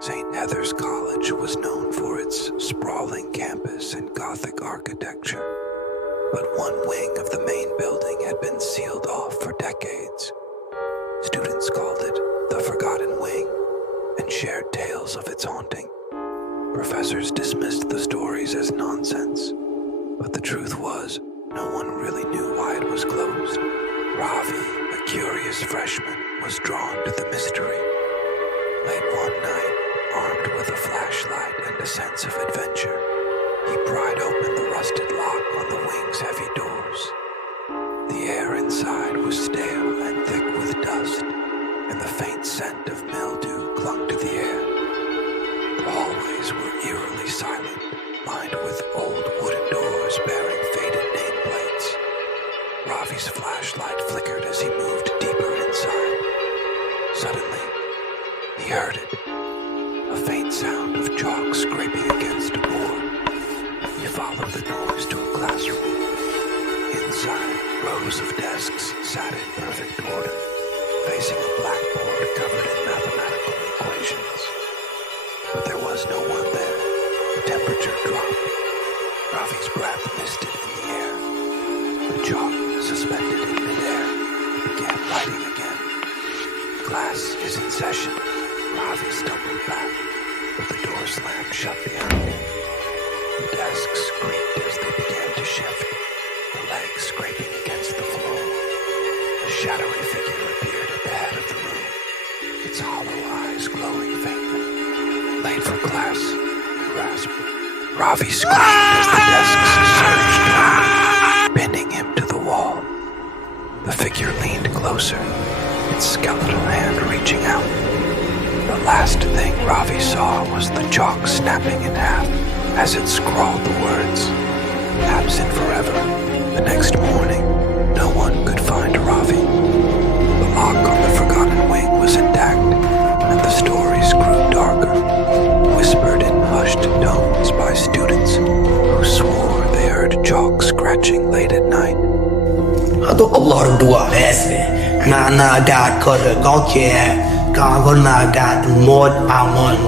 St. Heather's College was known for its sprawling campus and Gothic architecture, but one wing of the main building had been sealed off for decades. Students called it the Forgotten Wing and shared tales of its haunting. Professors dismissed the stories as nonsense, but the truth was, no one really knew why it was closed. Ravi, a curious freshman, was drawn to the mystery. Late one night, armed with a flashlight and a sense of adventure, he pried open the rusted lock on the wing's heavy doors. The air inside was stale and thick with dust, and the faint scent of mildew clung to the air. The hallways were eerily silent, lined with old wooden doors bearing faded nameplates. Ravi's flashlight flickered as he moved deeper inside. Suddenly, he heard it. A faint sound of chalk scraping against a board. He followed the noise to a classroom. Inside, rows of desks sat in perfect order, facing a blackboard covered in mathematical equations. But there was no one there. The temperature dropped. Ravi's breath misted in the air. The chalk suspended in midair began writing again. Class is in session. Ravi stumbled back, but the door slammed shut behind him. The desks creaked as they began to shift, the legs scraping against the floor. A shadowy figure appeared at the head of the room, its hollow eyes glowing faintly. Late for class, he rasped. Ravi screamed as the desks surged down, pinning him to the wall. The figure leaned closer, its skeletal hand reaching out. The last thing Ravi saw was the chalk snapping in half as it scrawled the words, "Absent forever." The next morning, no one could find Ravi. The lock on the Forgotten Wing was intact, and the stories grew darker, whispered in hushed tones by students who swore they heard chalk scratching late at night. I thought Allah do our best, man. Nah, God, cause the gawk, God, gonna got more I want.